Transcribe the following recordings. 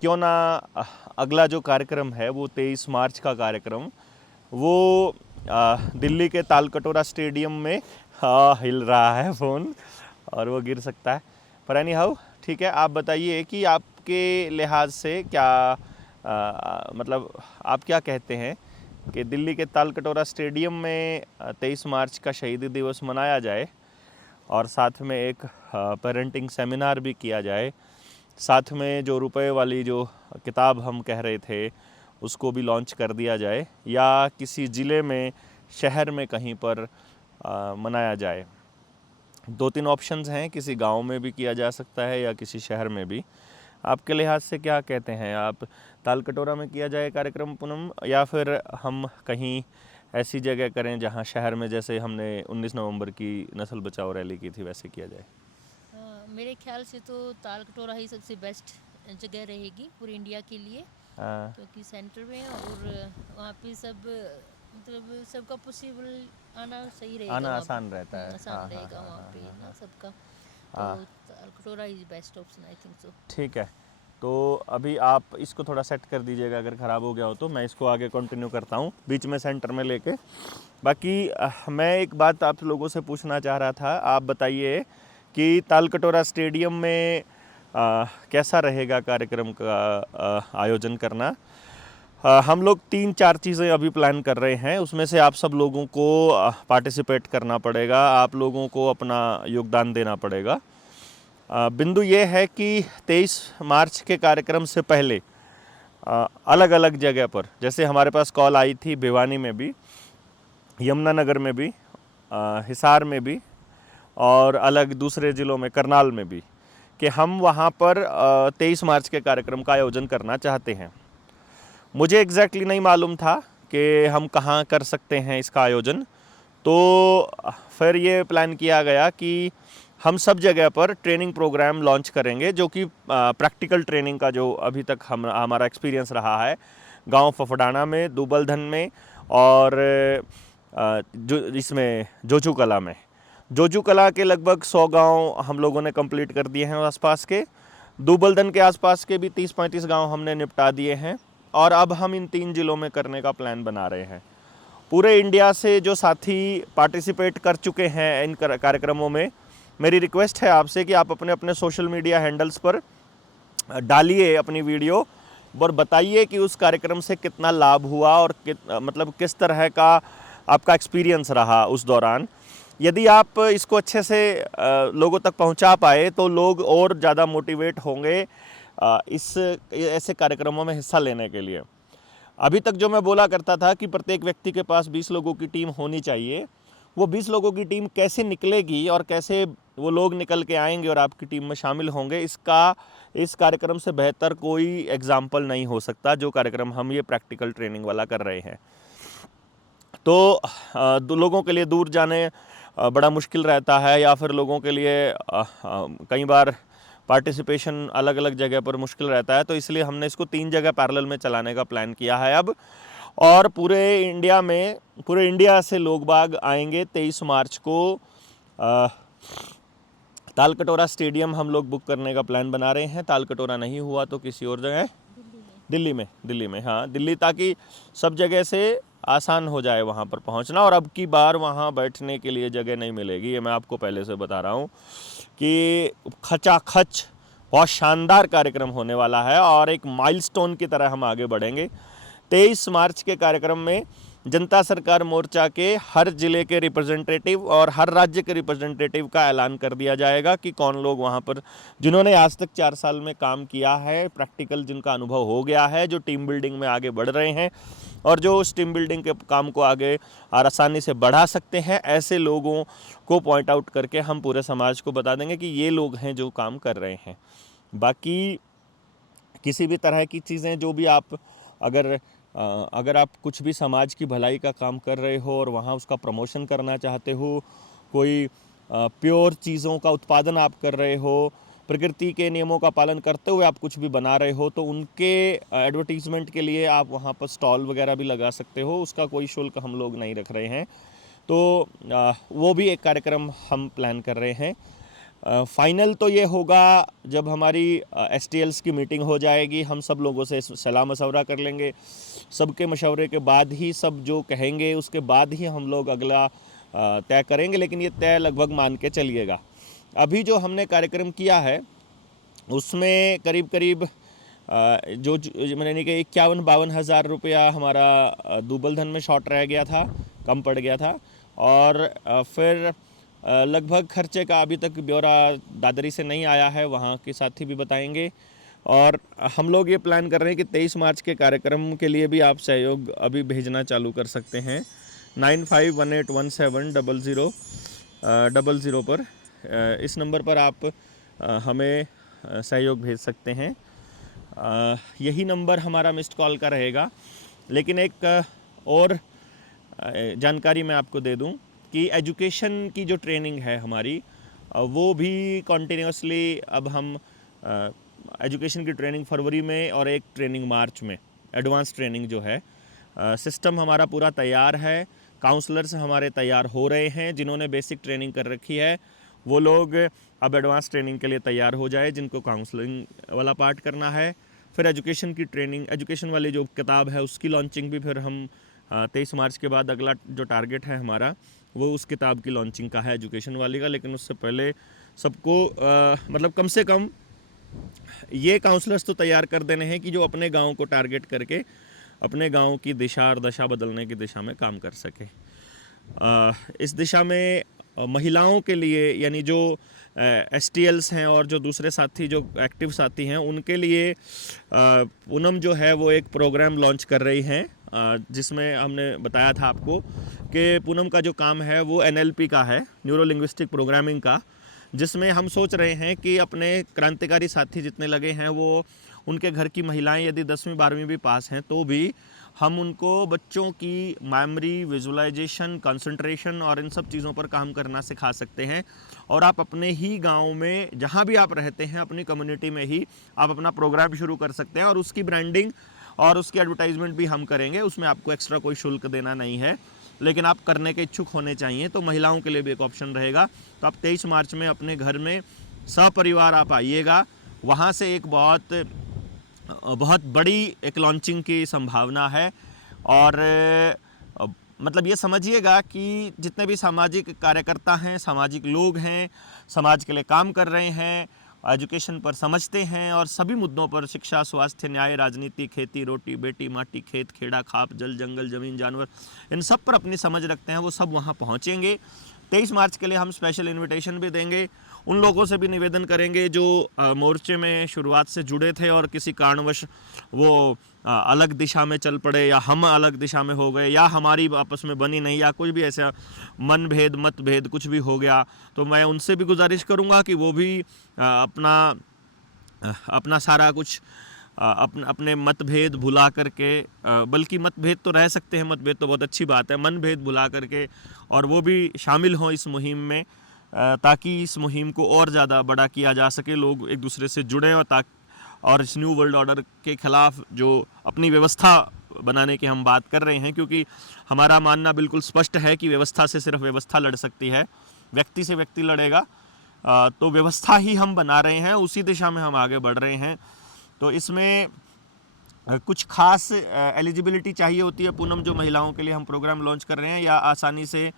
क्यों ना अगला जो कार्यक्रम है वो 23 मार्च का कार्यक्रम वो दिल्ली के तालकटोरा स्टेडियम में, हाँ हिल रहा है फ़ोन और वो गिर सकता है, पर एनी हाउ ठीक है। आप बताइए कि आपके लिहाज से क्या मतलब आप क्या कहते हैं कि दिल्ली के तालकटोरा स्टेडियम में 23 मार्च का शहीदी दिवस मनाया जाए और साथ में एक पेरेंटिंग सेमिनार भी किया जाए, साथ में जो रुपए वाली जो किताब हम कह रहे थे उसको भी लॉन्च कर दिया जाए, या किसी ज़िले में शहर में कहीं पर मनाया जाए। 2-3 ऑप्शंस हैं, किसी गांव में भी किया जा सकता है या किसी शहर में भी। आपके लिहाज से क्या कहते हैं आप, तालकटोरा में किया जाए कार्यक्रम पूनम, या फिर हम कहीं ऐसी जगह करें जहां शहर में जैसे हमने 19 नवंबर की नस्ल बचाओ रैली की थी वैसे किया जाए? मेरे ख्याल से तो तालकटोरा ही सबसे बेस्ट जगह रहेगी पूरे इंडिया के लिए, हाँ, क्योंकि सेंटर में और वहाँ पे सब मतलब सबका पॉसिबल आना सही रहेगा आना वहाँ पे। आसान रहता है। आसान हाँ हाँ रहेगा हाँ वहाँ हाँ पे हाँ ना हाँ सबका। तो हाँ। Talkatora is best option, I think so. ठीक है, तो अभी आप इसको थोड़ा सेट कर दीजिएगा, अगर ख़राब हो गया हो तो मैं इसको आगे कंटिन्यू करता हूँ बीच में सेंटर में लेके। बाकी मैं एक बात आप लोगों से पूछना चाह रहा था, आप बताइए कि तालकटोरा स्टेडियम में कैसा रहेगा कार्यक्रम का आयोजन करना। हम लोग 3-4 चीज़ें अभी प्लान कर रहे हैं, उसमें से आप सब लोगों को पार्टिसिपेट करना पड़ेगा, आप लोगों को अपना योगदान देना पड़ेगा। बिंदु ये है कि 23 मार्च के कार्यक्रम से पहले अलग अलग जगह पर, जैसे हमारे पास कॉल आई थी भिवानी में भी, यमुनानगर में भी, हिसार में भी, और अलग दूसरे ज़िलों में करनाल में भी, कि हम वहाँ पर 23 मार्च के कार्यक्रम का आयोजन करना चाहते हैं। मुझे एग्जैक्टली नहीं मालूम था कि हम कहाँ कर सकते हैं इसका आयोजन, तो फिर ये प्लान किया गया कि हम सब जगह पर ट्रेनिंग प्रोग्राम लॉन्च करेंगे, जो कि प्रैक्टिकल ट्रेनिंग का जो अभी तक हमारा एक्सपीरियंस रहा है गांव फफडाना में, दुबलधन में, और जो इसमें जोजू कला में। जोजू कला के लगभग 100 गांव हम लोगों ने कंप्लीट कर दिए हैं आसपास के, दुबलधन के आसपास के भी 30-35 गांव हमने निपटा दिए हैं, और अब हम इन 3 ज़िलों में करने का प्लान बना रहे हैं। पूरे इंडिया से जो साथी पार्टिसिपेट कर चुके हैं इन कार्यक्रमों में, मेरी रिक्वेस्ट है आपसे कि आप अपने अपने सोशल मीडिया हैंडल्स पर डालिए अपनी वीडियो और बताइए कि उस कार्यक्रम से कितना लाभ हुआ और मतलब किस तरह का आपका एक्सपीरियंस रहा उस दौरान। यदि आप इसको अच्छे से लोगों तक पहुंचा पाए तो लोग और ज़्यादा मोटिवेट होंगे इस ऐसे कार्यक्रमों में हिस्सा लेने के लिए। अभी तक जो मैं बोला करता था कि प्रत्येक व्यक्ति के पास 20 लोगों की टीम होनी चाहिए, वो 20 लोगों की टीम कैसे निकलेगी और कैसे वो लोग निकल के आएंगे और आपकी टीम में शामिल होंगे, इसका इस कार्यक्रम से बेहतर कोई एग्जाम्पल नहीं हो सकता, जो कार्यक्रम हम ये प्रैक्टिकल ट्रेनिंग वाला कर रहे हैं। तो लोगों के लिए दूर जाने बड़ा मुश्किल रहता है, या फिर लोगों के लिए कई बार पार्टिसिपेशन अलग अलग जगह पर मुश्किल रहता है, तो इसलिए हमने इसको 3 जगह पैरेलल में चलाने का प्लान किया है अब। और पूरे इंडिया से लोग बाग आएंगे 23 मार्च को। तालकटोरा स्टेडियम हम लोग बुक करने का प्लान बना रहे हैं, तालकटोरा नहीं हुआ तो किसी और जगह, दिल्ली में। दिल्ली में, हाँ दिल्ली, ताकि सब जगह से आसान हो जाए वहाँ पर पहुँचना। और अब की बार वहाँ बैठने के लिए जगह नहीं मिलेगी, ये मैं आपको पहले से बता रहा हूँ कि खचाखच बहुत शानदार कार्यक्रम होने वाला है और एक माइलस्टोन की तरह हम आगे बढ़ेंगे। 23 मार्च के कार्यक्रम में जनता सरकार मोर्चा के हर जिले के रिप्रेजेंटेटिव और हर राज्य के रिप्रेजेंटेटिव का ऐलान कर दिया जाएगा कि कौन लोग वहाँ पर, जिन्होंने आज तक 4 साल में काम किया है, प्रैक्टिकल जिनका अनुभव हो गया है, जो टीम बिल्डिंग में आगे बढ़ रहे हैं और जो उस टीम बिल्डिंग के काम को आगे और आसानी से बढ़ा सकते हैं, ऐसे लोगों को पॉइंट आउट करके हम पूरे समाज को बता देंगे कि ये लोग हैं जो काम कर रहे हैं। बाकी किसी भी तरह की चीज़ें जो भी आप अगर अगर आप कुछ भी समाज की भलाई का काम कर रहे हो और वहाँ उसका प्रमोशन करना चाहते हो, कोई प्योर चीज़ों का उत्पादन आप कर रहे हो, प्रकृति के नियमों का पालन करते हुए आप कुछ भी बना रहे हो, तो उनके एडवर्टीज़मेंट के लिए आप वहाँ पर स्टॉल वगैरह भी लगा सकते हो, उसका कोई शुल्क हम लोग नहीं रख रहे हैं। तो वो भी एक कार्यक्रम हम प्लान कर रहे हैं। फाइनल तो ये होगा जब हमारी STLs की मीटिंग हो जाएगी, हम सब लोगों से सलाह मशवरा कर लेंगे, सबके मशवरे के बाद ही सब जो कहेंगे उसके बाद ही हम लोग अगला तय करेंगे, लेकिन ये तय लगभग मान के चलिएगा। अभी जो हमने कार्यक्रम किया है उसमें करीब करीब मैंने कि 51-52 हज़ार रुपया हमारा दूबल धन में शॉर्ट रह गया था, कम पड़ गया था। और फिर लगभग खर्चे का अभी तक ब्यौरा दादरी से नहीं आया है, वहाँ के साथी भी बताएंगे। और हम लोग ये प्लान कर रहे हैं कि 23 मार्च के कार्यक्रम के लिए भी आप सहयोग अभी भेजना चालू कर सकते हैं 9518170000 पर। इस नंबर पर आप हमें सहयोग भेज सकते हैं। यही नंबर हमारा मिस्ड कॉल का रहेगा। लेकिन एक और जानकारी मैं आपको दे दूं कि एजुकेशन की जो ट्रेनिंग है हमारी, वो भी कॉन्टिन्यूसली अब हम एजुकेशन की ट्रेनिंग फरवरी में और एक ट्रेनिंग मार्च में, एडवांस ट्रेनिंग जो है, सिस्टम हमारा पूरा तैयार है। काउंसलर्स हमारे तैयार हो रहे हैं, जिन्होंने बेसिक ट्रेनिंग कर रखी है वो लोग अब एडवांस ट्रेनिंग के लिए तैयार हो जाए, जिनको काउंसलिंग वाला पार्ट करना है। फिर एजुकेशन की ट्रेनिंग, एजुकेशन वाली जो किताब है उसकी लॉन्चिंग भी फिर हम 23 मार्च के बाद अगला जो टारगेट है हमारा वो उस किताब की लॉन्चिंग का है, एजुकेशन वाली का। लेकिन उससे पहले सबको मतलब कम से कम ये काउंसलर्स तो तैयार कर देने हैं कि जो अपने गांव को टारगेट करके अपने गांव की दिशा और दशा बदलने की दिशा में काम कर सके। इस दिशा में महिलाओं के लिए, यानी जो STLs हैं और जो दूसरे साथी जो एक्टिव साथी हैं उनके लिए पूनम जो है वो एक प्रोग्राम लॉन्च कर रही हैं, जिसमें हमने बताया था आपको कि पूनम का जो काम है वो NLP का है, न्यूरो लिंग्विस्टिक प्रोग्रामिंग का, जिसमें हम सोच रहे हैं कि अपने क्रांतिकारी साथी जितने लगे हैं वो उनके घर की महिलाएं यदि 10वीं 12वीं भी पास हैं तो भी हम उनको बच्चों की मेमोरी, विजुअलाइजेशन, कंसंट्रेशन और इन सब चीज़ों पर काम करना सिखा सकते हैं। और आप अपने ही गांव में जहां भी आप रहते हैं, अपनी कम्युनिटी में ही आप अपना प्रोग्राम शुरू कर सकते हैं और उसकी ब्रांडिंग और उसकी एडवर्टाइजमेंट भी हम करेंगे। उसमें आपको एक्स्ट्रा कोई शुल्क देना नहीं है, लेकिन आप करने के इच्छुक होने चाहिए, तो महिलाओं के लिए भी एक ऑप्शन रहेगा। तो आप 23 मार्च में अपने घर में सपरिवार आप आइएगा, वहाँ से एक बहुत बड़ी एक लॉन्चिंग की संभावना है। और मतलब ये समझिएगा कि जितने भी सामाजिक कार्यकर्ता हैं, सामाजिक लोग हैं, समाज के लिए काम कर रहे हैं, एजुकेशन पर समझते हैं और सभी मुद्दों पर, शिक्षा, स्वास्थ्य, न्याय, राजनीति, खेती, रोटी, बेटी, माटी, खेत, खेड़ा, खाप, जल, जंगल, जमीन, जानवर, इन सब पर अपनी समझ रखते हैं, वो सब वहाँ पहुँचेंगे। 23 मार्च के लिए हम स्पेशल इनविटेशन भी देंगे। उन लोगों से भी निवेदन करेंगे जो मोर्चे में शुरुआत से जुड़े थे और किसी कारणवश वो अलग दिशा में चल पड़े, या हम अलग दिशा में हो गए, या हमारी आपस में बनी नहीं, या कोई भी ऐसा मनभेद, मतभेद कुछ भी हो गया, तो मैं उनसे भी गुजारिश करूंगा कि वो भी अपना सारा कुछ अपने मतभेद भुला करके, बल्कि मतभेद तो रह सकते हैं, मतभेद तो बहुत अच्छी बात है, मनभेद भुला करके और वो भी शामिल हों इस मुहिम में, ताकि इस मुहिम को और ज़्यादा बड़ा किया जा सके, लोग एक दूसरे से जुड़ें और इस न्यू वर्ल्ड ऑर्डर के ख़िलाफ़ जो अपनी व्यवस्था बनाने की हम बात कर रहे हैं, क्योंकि हमारा मानना बिल्कुल स्पष्ट है कि व्यवस्था से सिर्फ व्यवस्था लड़ सकती है, व्यक्ति से व्यक्ति लड़ेगा, तो व्यवस्था ही हम बना रहे हैं, उसी दिशा में हम आगे बढ़ रहे हैं। तो इसमें कुछ खास एलिजिबिलिटी चाहिए होती है पूनम, जो महिलाओं के लिए हम प्रोग्राम लॉन्च कर रहे हैं, या आसानी से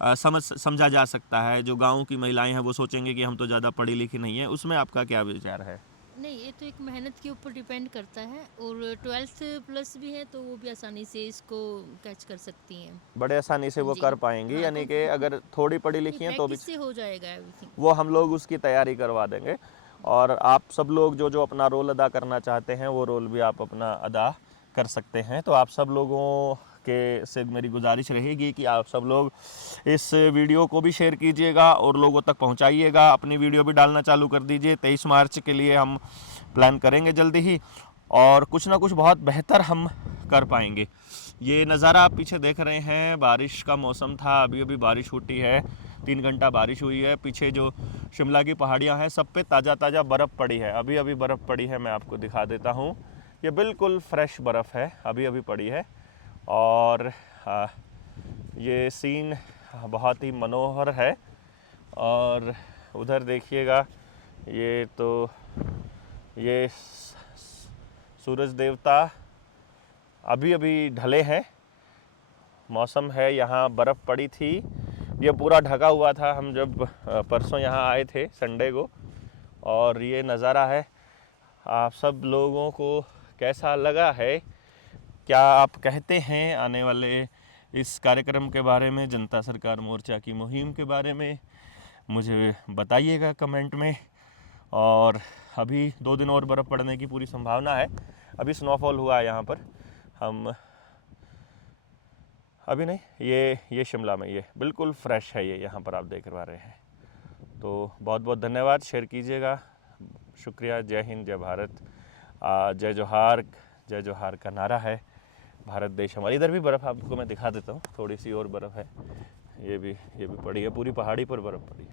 समझा जा सकता है? जो गाँव की महिलाएं हैं वो सोचेंगे कि हम तो ज़्यादा पढ़ी लिखी नहीं है, उसमें आपका क्या विचार है? नहीं, ये तो एक मेहनत के ऊपर डिपेंड करता है, और 12th प्लस भी है तो वो भी आसानी से इसको कैच कर सकती हैं, बड़े आसानी से वो जी। कर पाएंगी, हाँ, यानी कि अगर थोड़ी पढ़ी लिखी हैं तो भी प्रैक्टिस से हो जाएगा एवरीथिंग। वो हम लोग उसकी तैयारी करवा देंगे। और आप सब लोग जो जो अपना रोल अदा करना चाहते हैं वो रोल भी आप अपना अदा कर सकते हैं। तो आप सब लोगों के से मेरी गुजारिश रहेगी कि आप सब लोग इस वीडियो को भी शेयर कीजिएगा और लोगों तक पहुंचाइएगा, अपनी वीडियो भी डालना चालू कर दीजिए। 23 मार्च के लिए हम प्लान करेंगे जल्दी ही, और कुछ ना कुछ बहुत बेहतर हम कर पाएंगे। ये नज़ारा आप पीछे देख रहे हैं, बारिश का मौसम था, अभी अभी बारिश छूटी है, 3 घंटा बारिश हुई है। पीछे जो शिमला की पहाड़ियाँ हैं सब पे ताज़ा ताज़ा बर्फ़ पड़ी है, अभी अभी बर्फ़ पड़ी है, मैं आपको दिखा देता हूँ। ये बिल्कुल फ्रेश बर्फ़ है, अभी अभी पड़ी है। और ये सीन बहुत ही मनोहर है। और उधर देखिएगा, ये तो ये सूरज देवता अभी अभी ढले हैं। मौसम है, यहाँ बर्फ़ पड़ी थी, ये पूरा ढका हुआ था हम जब परसों यहाँ आए थे संडे को। और ये नज़ारा है। आप सब लोगों को कैसा लगा है, क्या आप कहते हैं आने वाले इस कार्यक्रम के बारे में, जनता सरकार मोर्चा की मुहिम के बारे में, मुझे बताइएगा कमेंट में। और अभी 2 दिन और बर्फ़ पड़ने की पूरी संभावना है। अभी स्नोफॉल हुआ है यहाँ पर। हम अभी नहीं, ये शिमला में, ये बिल्कुल फ्रेश है, ये यहाँ पर आप देख पा रहे हैं। तो बहुत बहुत धन्यवाद, शेयर कीजिएगा। शुक्रिया। जय हिंद, जय भारत, जय जोहार का नारा है। भारत देश हमारा। इधर भी बर्फ़ आपको मैं दिखा देता हूँ, थोड़ी सी और बर्फ़ है। ये भी पड़ी है, पूरी पहाड़ी पर बर्फ़ पड़ी है।